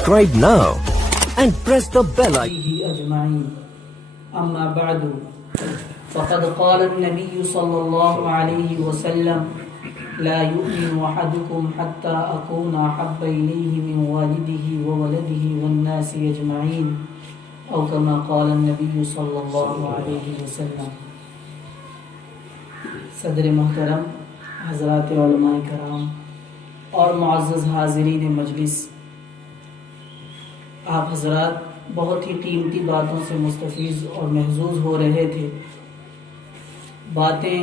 Subscribe now and press the bell icon. أجمعين. أما بعد فقد قال النبي صلى الله عليه وسلم لا يؤمن أحدكم حتى أكون أحب إليه من والده وولده والناس أجمعين أو كما قال النبي صلى الله عليه وسلم. صدر محترم، حضرات علماء کرام اور معزز حاضرین مجلس، آپ حضرات بہت ہی قیمتی باتوں سے مستفیض اور محظوظ ہو رہے تھے. باتیں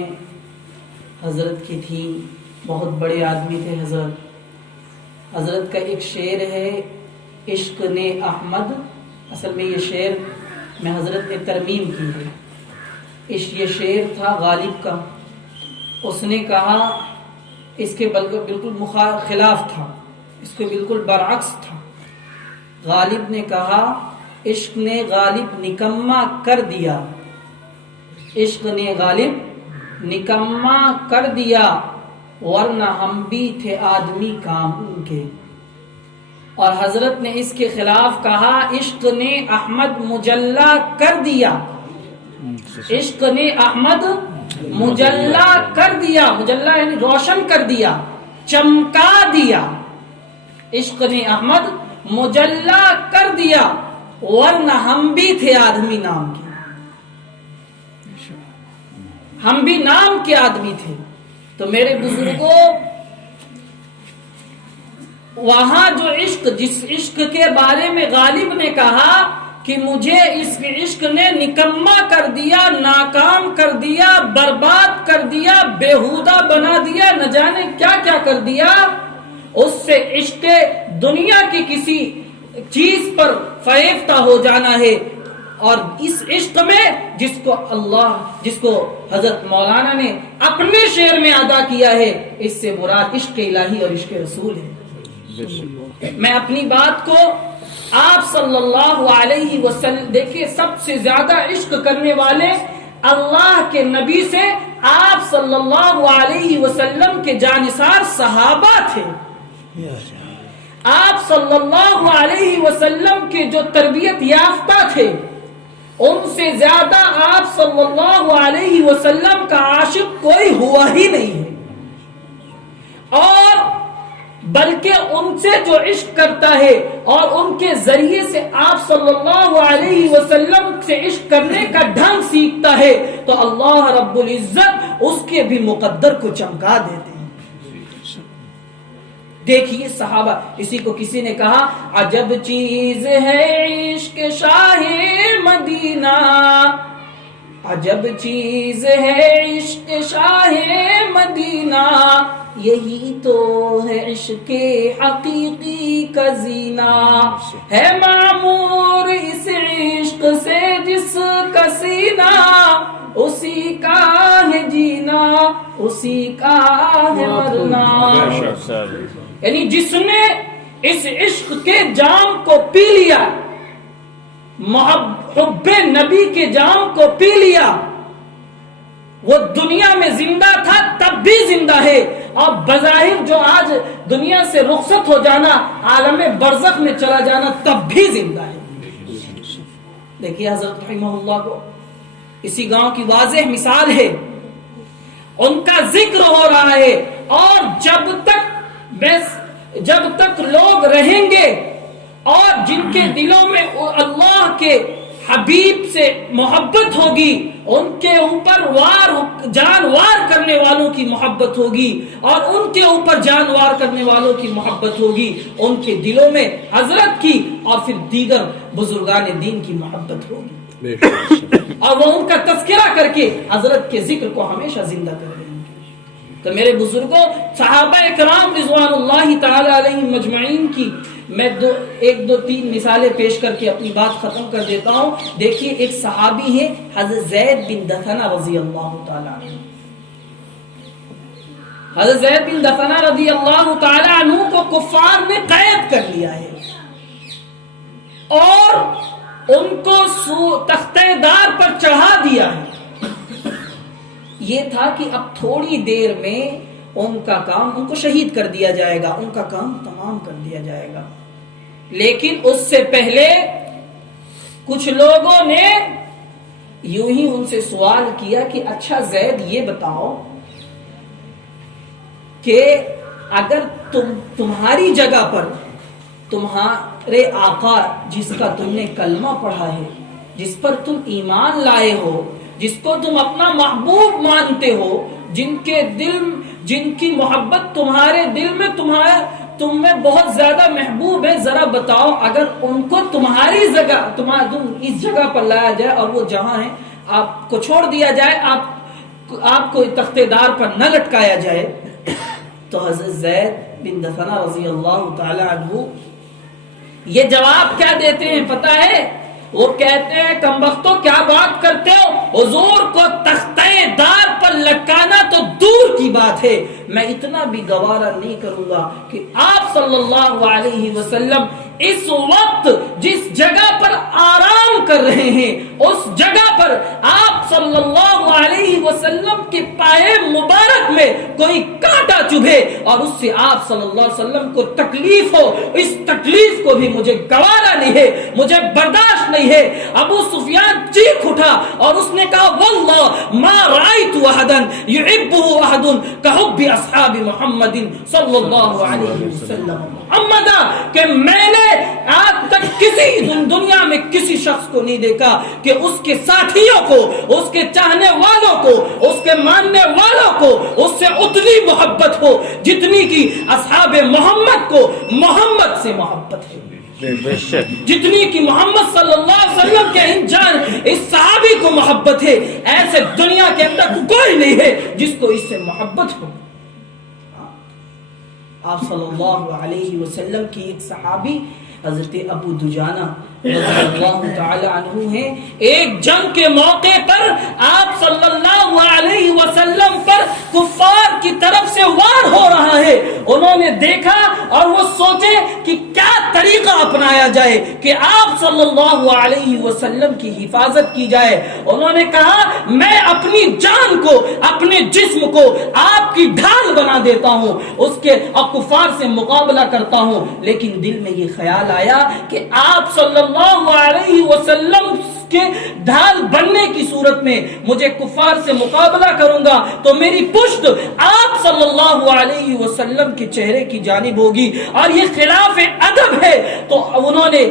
حضرت کی تھیں، بہت بڑے آدمی تھے حضرت کا ایک شعر ہے عشق نے احمد، اصل میں یہ شعر میں حضرت نے ترمیم کی ہے. یہ شعر تھا غالب کا. اس نے کہا، اس کے بالکل خلاف تھا، اس کے بالکل برعکس تھا. غالب نے کہا عشق نے غالب نکما کر دیا، عشق نے غالب نکما کر دیا، ورنہ ہم بھی تھے آدمی کام کے. اور حضرت نے اس کے خلاف کہا عشق نے احمد مجلا کر دیا، عشق نے احمد مجلا کر دیا، مجلا یعنی روشن کر دیا، چمکا دیا. عشق نے احمد مجلا کر دیا، ورنہ ہم بھی تھے آدمی نام کے، ہم بھی نام کے آدمی تھے. تو میرے بزرگوں، وہاں جو عشق، جس عشق کے بارے میں غالب نے کہا کہ مجھے اس عشق نے نکما کر دیا، ناکام کر دیا، برباد کر دیا، بےہودہ بنا دیا، نہ جانے کیا کیا کر دیا، اس سے عشق دنیا کی کسی چیز پر فریفتہ ہو جانا ہے. اور اس عشق میں جس کو حضرت مولانا نے اپنے شعر میں ادا کیا ہے، اس سے مراد عشق الہی اور عشق رسول ہے. میں اپنی بات کو آپ صلی اللہ علیہ وسلم، دیکھیے سب سے زیادہ عشق کرنے والے اللہ کے نبی سے آپ صلی اللہ علیہ وسلم کے جانثار صحابہ تھے. آپ صلی اللہ علیہ وسلم کے جو تربیت یافتہ تھے، ان سے زیادہ آپ صلی اللہ علیہ وسلم کا عاشق کوئی ہوا ہی نہیں ہے. اور بلکہ ان سے جو عشق کرتا ہے اور ان کے ذریعے سے آپ صلی اللہ علیہ وسلم سے عشق کرنے کا ڈھنگ سیکھتا ہے، تو اللہ رب العزت اس کے بھی مقدر کو چمکا دیتے ہیں. دیکھیے صحابہ، اسی کو کسی نے کہا عجب چیز ہے عشق شاہ مدینہ، عجب چیز ہے عشق شاہ مدینہ، یہی تو ہے عشق حقیقی کا زینہ، ہے معمور اس عشق سے جس کا سینہ، اسی کا ہے جینا اسی کا ہے مرنا. یعنی جس نے اس عشق کے جام کو پی لیا، حب نبی کے جام کو پی لیا، وہ دنیا میں زندہ تھا تب بھی زندہ ہے، اور بظاہر جو آج دنیا سے رخصت ہو جانا، عالم برزخ میں چلا جانا، تب بھی زندہ ہے. دیکھیے حضرت رحمہ اللہ کو اسی گاؤں کی واضح مثال ہے. ان کا ذکر ہو رہا ہے، اور جب تک لوگ رہیں گے اور جن کے دلوں میں اللہ کے حبیب سے محبت ہوگی، ان کے اوپر جان وار کرنے والوں کی محبت ہوگی، اور ان کے اوپر جان وار کرنے والوں کی محبت ہوگی، ان کے دلوں میں حضرت کی اور پھر دیگر بزرگان دین کی محبت ہوگی، اور وہ ان کا تذکرہ کر کے حضرت کے ذکر کو ہمیشہ زندہ کر رہے ہیں. تو میرے بزرگوں، صحابہ اکرام رضوان اللہ تعالی علیہم مجمعین کی میں ایک دو تین مثالیں پیش کر کے اپنی بات ختم کر دیتا ہوں. دیکھیے ایک صحابی ہے حضرت زید بن دثنہ رضی اللہ تعالی عنہ. حضرت زید بن دثنہ رضی اللہ تعالی عنہ کو کفار نے قید کر لیا ہے، اور ان کو تختہ دار پر چڑھا دیا ہے. یہ تھا کہ اب تھوڑی دیر میں ان کا کام، ان کو شہید کر دیا جائے گا، ان کا کام تمام کر دیا جائے گا. لیکن اس سے پہلے کچھ لوگوں نے یوں ہی ان سے سوال کیا کہ اچھا زید یہ بتاؤ کہ اگر تمہاری جگہ پر تمہارے آقا جس کا تم نے کلمہ پڑھا ہے، جس پر تم ایمان لائے ہو، جس کو تم اپنا محبوب مانتے ہو، جن کی محبت تمہارے دل میں تم میں بہت زیادہ محبوب ہے، ذرا بتاؤ اگر ان کو تمہاری جگہ تم اس جگہ پر لایا جائے اور وہ جہاں ہیں آپ کو چھوڑ دیا جائے، آپ کو تختے دار پر نہ لٹکایا جائے، تو حضرت زید بن دثنہ رضی اللہ تعالی عنہ یہ جواب کیا دیتے ہیں پتہ ہے؟ وہ کہتے ہیں کمبختو کیا بات کرتے ہو، حضور کو تختے دار پر لٹکانا تو دور کی بات ہے، میں اتنا بھی گوارا نہیں کروں گا کہ آپ صلی اللہ علیہ وسلم اس وقت جس جگہ پر آرام کر رہے ہیں اس جگہ پر آپ صلی اللہ علیہ وسلم کے پائے مبارک میں کوئی کانٹا چبھے اور اس سے آپ صلی اللہ علیہ وسلم کو تکلیف ہو، اس تکلیف کو بھی مجھے گوارا نہیں ہے، مجھے برداشت نہیں ہے۔ ابو سفیان چیخ اٹھا اور اس نے کہا واللہ ما رأیت احدا يحبه احد كحب اصحاب محمد صلی اللہ علیہ وسلم، محمد کہ میں نے آج تک کسی دنیا میں کسی شخص کو نہیں دیکھا کہ اس کے ساتھیوں کو، اس کے چاہنے والوں کو، اس کے ماننے والوں کو اس سے اتنی محبت ہو جتنی کی اصحاب محمد کو محمد سے محبت ہے، جتنی کی محمد صلی اللہ علیہ وسلم کے اس صحابی کو محبت ہے، ایسے دنیا کے اندر کوئی نہیں ہے جس کو اس سے محبت ہو۔ آپ صلی اللہ علیہ وسلم کی ایک صحابی حضرت ابو دجانہ رضی اللہ تعالی عنہ ہیں، ایک جنگ کے موقع پر آپ صلی اللہ علیہ وسلم پر کفار کی طرف سے وار ہو رہا ہے، انہوں نے دیکھا اور وہ سوچے کہ کیا طریقہ اپنایا جائے کہ آپ صلی اللہ علیہ وسلم کی حفاظت کی جائے۔ انہوں نے کہا میں اپنی جان کو، اپنے جسم کو آپ کی ڈھال بنا دیتا ہوں، اس کے کفار سے مقابلہ کرتا ہوں، لیکن دل میں یہ خیال آیا کہ آپ صلی اللہ علیہ وسلم کے ڈھال بننے کی صورت میں مجھے کفار سے مقابلہ کروں گا تو میری پشت آپ صلی اللہ علیہ وسلم کے چہرے کی جانب ہوگی اور یہ خلاف ادب ہے، تو انہوں نے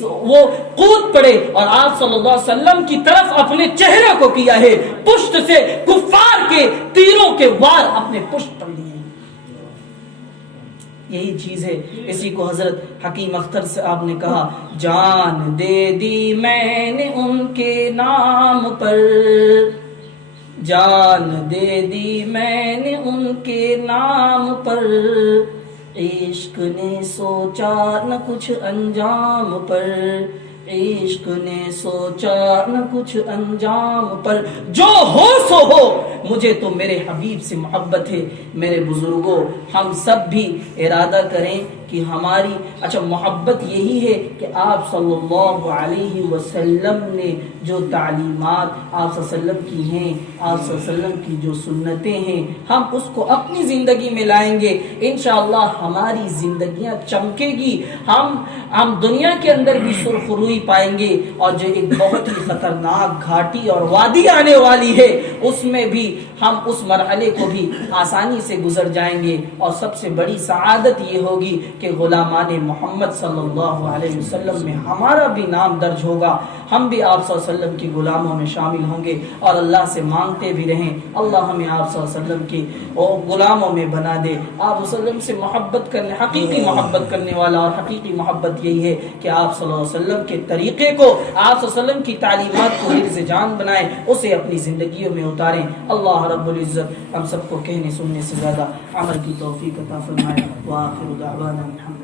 وہ کود پڑے اور آپ صلی اللہ علیہ وسلم کی طرف اپنے چہرے کو کیا ہے، پشت سے کفار کے تیروں کے وار اپنے پشت پر لیے۔ یہی چیز ہے، اسی کو حضرت حکیم اختر صاحب نے کہا جان دے دی میں نے ان کے نام پر، جان دے دی میں نے ان کے نام پر، عشق نے سوچا نہ کچھ انجام پر، عشق نے سوچا نہ کچھ انجام پر، جو ہو سو ہو مجھے تو میرے حبیب سے محبت ہے۔ میرے بزرگوں ہم سب بھی ارادہ کریں کہ ہماری محبت یہی ہے کہ آپ صلی اللہ علیہ وسلم نے جو تعلیمات آپ صلی اللہ علیہ وسلم کی ہیں، آپ صلی اللہ علیہ وسلم کی جو سنتیں ہیں، ہم اس کو اپنی زندگی میں لائیں گے، انشاءاللہ ہماری زندگیاں چمکے گی، ہم دنیا کے اندر بھی سرخ روئی پائیں گے، اور جو ایک بہت ہی خطرناک گھاٹی اور وادی آنے والی ہے اس میں بھی ہم اس مرحلے کو بھی آسانی سے گزر جائیں گے، اور سب سے بڑی سعادت یہ ہوگی کہ غلامان محمد صلی اللہ علیہ وسلم میں ہمارا بھی نام درج ہوگا، ہم بھی آپ صلی اللہ علیہ وسلم کی غلاموں میں شامل ہوں گے، اور اللہ سے مانگتے بھی رہیں اللہ ہمیں آپ صلی اللہ علیہ وسلم کی غلاموں میں بنا دے۔ آپ صلی اللہ علیہ وسلم سے محبت کرنے، حقیقی محبت کرنے والا، اور حقیقی محبت یہی ہے کہ آپ صلی اللہ علیہ وسلم کے طریقے کو، آپ صلی اللہ علیہ وسلم کی تعلیمات کو حفظ جان بنائیں، اسے اپنی زندگیوں میں اتاریں۔ اللہ رب العزت ہم سب کو کہنے سننے سے زیادہ عمل کی توفیق عطا فرمائے۔ وآخر دعوانا الحمد